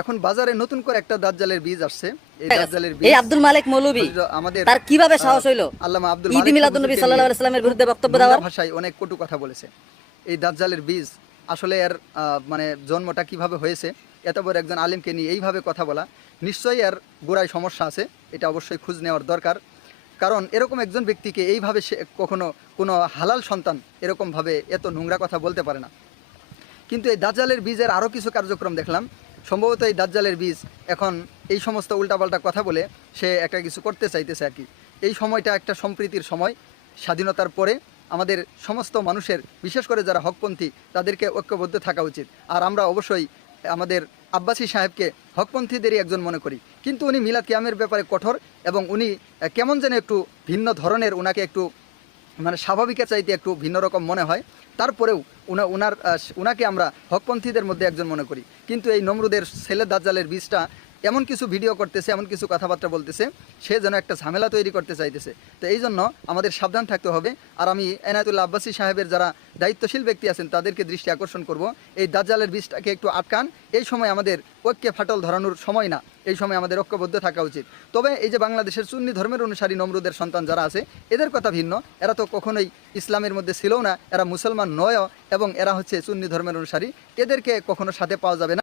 এখন বাজারে নতুন করে একটা দাজ্জালের বীজ আসছে। এই দাজ্জালের এই বীজ আব্দুল মালিক মৌলভী আমাদের তার কিভাবে সাহস হইলো আল্লামা আব্দুল ঈদ মালিক মিলাদুন নবী সাল্লাল্লাহু আলাইহি সাল্লামের বিরুদ্ধে বক্তব্য দেওয়ার? ভাষায় অনেক কটু কথা বলেছে। এই দাজ্জালের বীজ আসলে এর মানে জন্মটা কিভাবে হয়েছে, এত বড় একজন আলিমকে নিয়ে এইভাবে কথা বলা, নিশ্চয়ই এর গোড়ায় সমস্যা আছে। এটা অবশ্যই খোঁজ নেওয়ার দরকার। কারণ এরকম একজন ব্যক্তিকে এইভাবে সে কখনো কোনো হালাল সন্তান এরকমভাবে এত নোংরা কথা বলতে পারে না। কিন্তু এই দাজ্জালের বীজের আরও কিছু কার্যক্রম দেখলাম। সম্ভবত এই দাজ্জালের বীজ এখন এই সমস্ত উল্টাপাল্টা কথা বলে সে একটা কিছু করতে চাইতেছে আর কি। এই সময়টা একটা সম্প্রীতির সময়। স্বাধীনতার পরে আমাদের সমস্ত মানুষের, বিশেষ করে যারা হকপন্থী, তাদেরকে ঐক্যবদ্ধ থাকা উচিত। আর আমরা অবশ্যই আমাদের আব্বাসী সাহেবকে হকপন্থীদেরই একজন মনে করি। কিন্তু উনি মিলাদ কিয়ামের ব্যাপারে কঠোর, এবং উনি কেমন যেন একটু ভিন্ন ধরনের, ওনাকে একটু মানে স্বাভাবিকের চাইতে একটু ভিন্ন রকম মনে হয়। তারপরেও উনাকে আমরা হকপন্থীদের মধ্যে একজন মনে করি। কিন্তু এই নমরুদের ছেলে দাজ্জালের বীজটা এমন কিছু ভিডিও করতেছে, এমন কিছু কথাবার্তা বলতেছে, সে যেন একটা ঝামেলা তৈরি করতে চাইতেছে। তো এই জন্য আমাদের সাবধান থাকতে হবে। আর আমি এনায়েতুল্লাহ আব্বাসী সাহেবের যারা দায়িত্বশীল ব্যক্তি আছেন তাদেরকে দৃষ্টি আকর্ষণ করব, এই দাজ্জালের বীজটাকে একটু আটকান। এই সময় আমাদের ঐক্যে ফাটল ধরানোর সময় না, এই সময় আমাদের ঐক্যবদ্ধ থাকা উচিত। তবে এই যে বাংলাদেশের সুন্নি ধর্মের অনুসারী নমরুদের সন্তান যারা আছে, এদের কথা ভিন্ন। এরা তো কখনোই ইসলামের মধ্যে ছিল না, এরা মুসলমান নয়, এবং এরা হচ্ছে সুন্নি ধর্মের অনুসারী। এদেরকে কখনো সাথে পাওয়া যাবে না।